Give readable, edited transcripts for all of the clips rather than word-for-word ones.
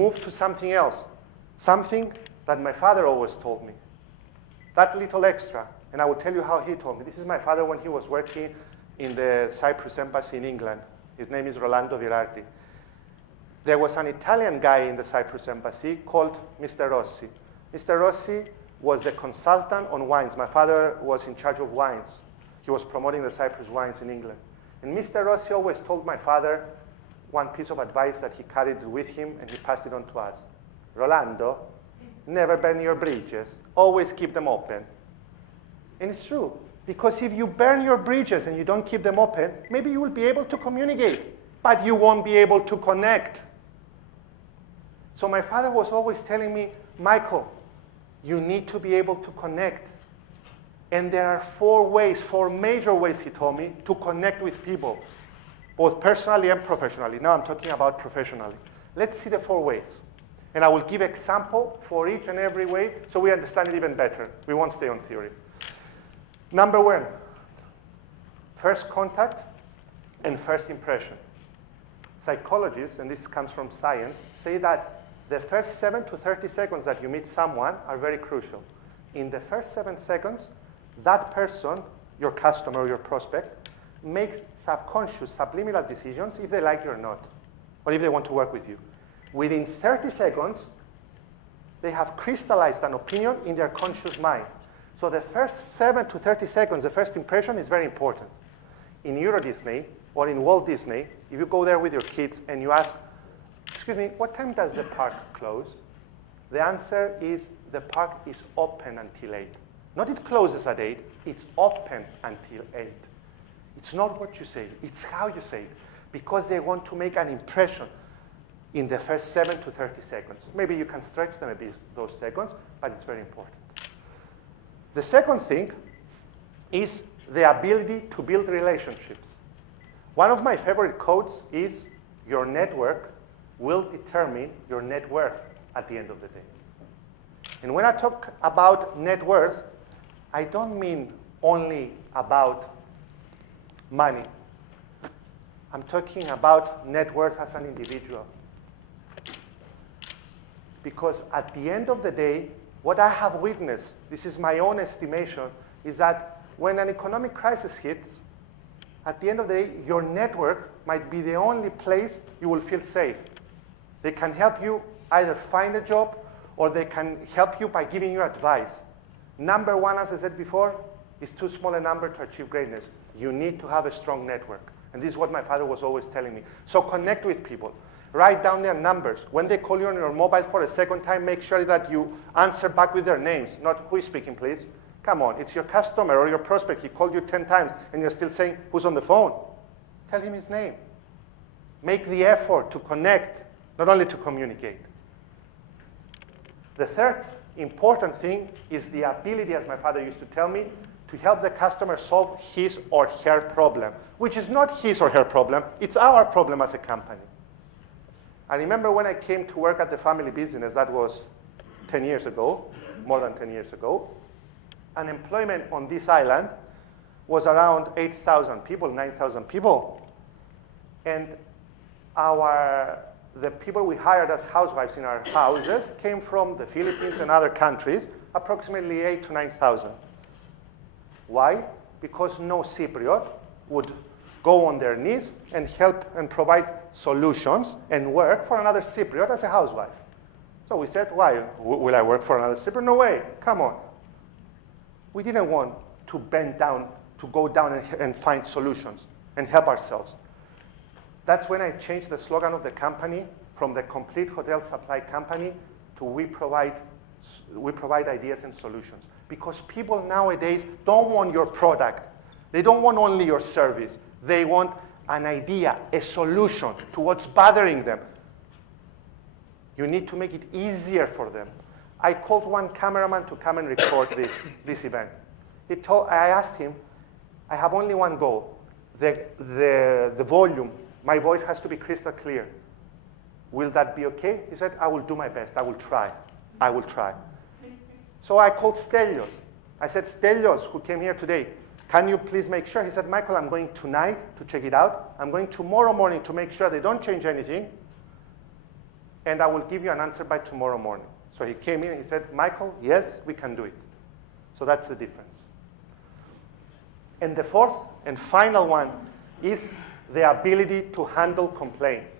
move to something else, something that my father always told me. That little extra, and I will tell you how he told me. This is my father when he was working in the Cyprus embassy in England. His name is Rolando Virardi. There was an Italian guy in the Cyprus embassy called Mr. Rossi. Mr. Rossi was the consultant on wines. My father was in charge of wines. He was promoting the Cyprus wines in England. And Mr. Rossi always told my father one piece of advice that he carried with him, and he passed it on to us. Rolando, never burn your bridges. Always keep them open. And it's true, because if you burn your bridges and you don't keep them open, maybe you will be able to communicate, but you won't be able to connect. So my father was always telling me, Michael, you need to be able to connect. And there are four major ways, he told me, to connect with people, both personally and professionally. Now I'm talking about professionally. Let's see the 4 ways. And I will give example for each and every way so we understand it even better. We won't stay on theory. Number 1, first contact and first impression. Psychologists, and this comes from science, say that the first 7 to 30 seconds that you meet someone are very crucial. In the first 7 seconds, that person, your customer or your prospect, makes subconscious, subliminal decisions if they like you or not, or if they want to work with you. Within 30 seconds, they have crystallized an opinion in their conscious mind. So the first 7 to 30 seconds, the first impression is very important. In Euro Disney or in Walt Disney, if you go there with your kids and you ask, excuse me, what time does the park close? The answer is the park is open until 8. Not it closes at 8, it's open until 8. It's not what you say, it's how you say it. Because they want to make an impression in the first 7 to 30 seconds. Maybe you can stretch them a bit, those seconds, but it's very important. The second thing is the ability to build relationships. One of my favorite quotes is, your network will determine your net worth at the end of the day. And when I talk about net worth, I don't mean only about money. I'm talking about net worth as an individual. Because at the end of the day, what I have witnessed, this is my own estimation, is that when an economic crisis hits, at the end of the day, your network might be the only place you will feel safe. They can help you either find a job, or they can help you by giving you advice. Number 1, as I said before, is too small a number to achieve greatness. You need to have a strong network. And this is what my father was always telling me. So connect with people. Write down their numbers. When they call you on your mobile for a second time, make sure that you answer back with their names, not who is speaking, please. Come on, it's your customer or your prospect. He called you 10 times and you're still saying, who's on the phone? Tell him his name. Make the effort to connect, not only to communicate. The third important thing is the ability, as my father used to tell me, to help the customer solve his or her problem, which is not his or her problem, it's our problem as a company. I remember when I came to work at the family business, that was 10 years ago, more than 10 years ago, unemployment on this island was around 8,000 people, 9,000 people. And the people we hired as housewives in our houses came from the Philippines and other countries, approximately 8,000 to 9,000. Why? Because no Cypriot would go on their knees and help and provide solutions and work for another Cypriot as a housewife. So we said, why? Will I work for another Cypriot? No way, come on. We didn't want to bend down, to go down and find solutions and help ourselves. That's when I changed the slogan of the company from the complete hotel supply company to we provide ideas and solutions. Because people nowadays don't want your product. They don't want only your service. They want an idea, a solution to what's bothering them. You need to make it easier for them. I called one cameraman to come and record this event. I asked him, I have only one goal. The volume, my voice has to be crystal clear. Will that be okay? He said, I will do my best. I will try. I will try. So I called Stelios. I said, Stelios, who came here today, can you please make sure? He said, Michael, I'm going tonight to check it out. I'm going tomorrow morning to make sure they don't change anything. and I will give you an answer by tomorrow morning. So he came in and he said, Michael, yes, we can do it. So that's the difference. And the fourth and final one is the ability to handle complaints.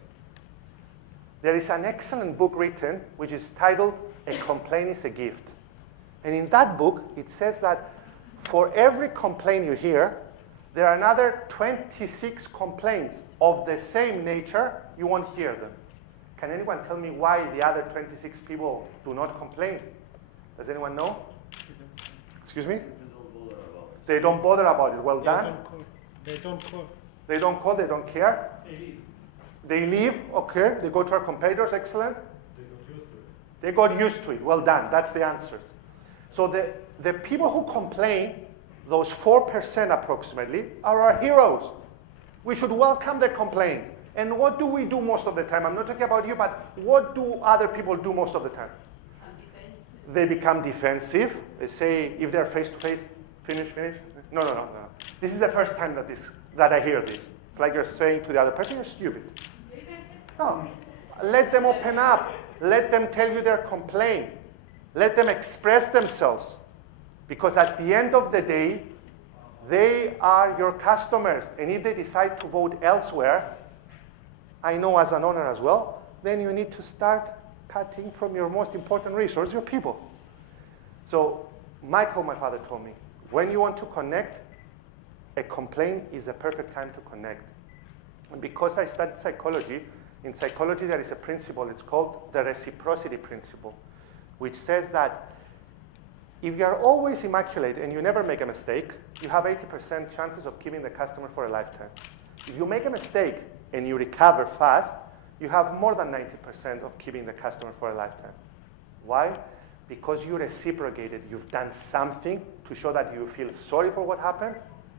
There is an excellent book written which is titled A Complaint is a Gift. And in that book, it says that for every complaint you hear, there are another 26 complaints of the same nature. You won't hear them. Can anyone tell me why the other 26 people do not complain? Does anyone know? Excuse me? They don't bother about it. Well done. They don't call. They don't call, they don't care. They leave, okay. They go to our competitors, excellent. They got used to it. Well done, that's the answers. So the people who complain, those 4% approximately, are our heroes. We should welcome the complaints. And what do we do most of the time? I'm not talking about you, but what do other people do most of the time? They become defensive. They say, if they're face-to-face, finish. No. This is the first time that I hear this. It's like you're saying to the other person, you're stupid. No, let them open up. Let them tell you their complaint. Let them express themselves. Because at the end of the day, they are your customers. And if they decide to vote elsewhere, I know as an owner as well, then you need to start cutting from your most important resource, your people. So Michael, my father, told me, when you want to connect, a complaint is a perfect time to connect. And because I studied psychology, in psychology there is a principle, it's called the reciprocity principle, which says that if you are always immaculate and you never make a mistake, you have 80% chances of keeping the customer for a lifetime. If you make a mistake and you recover fast, you have more than 90% of keeping the customer for a lifetime. Why? Because you reciprocated. You've done something to show that you feel sorry for what happened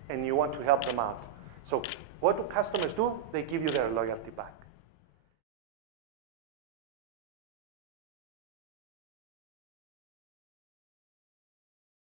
and you want to help them out. So what do customers do? They give you their loyalty back.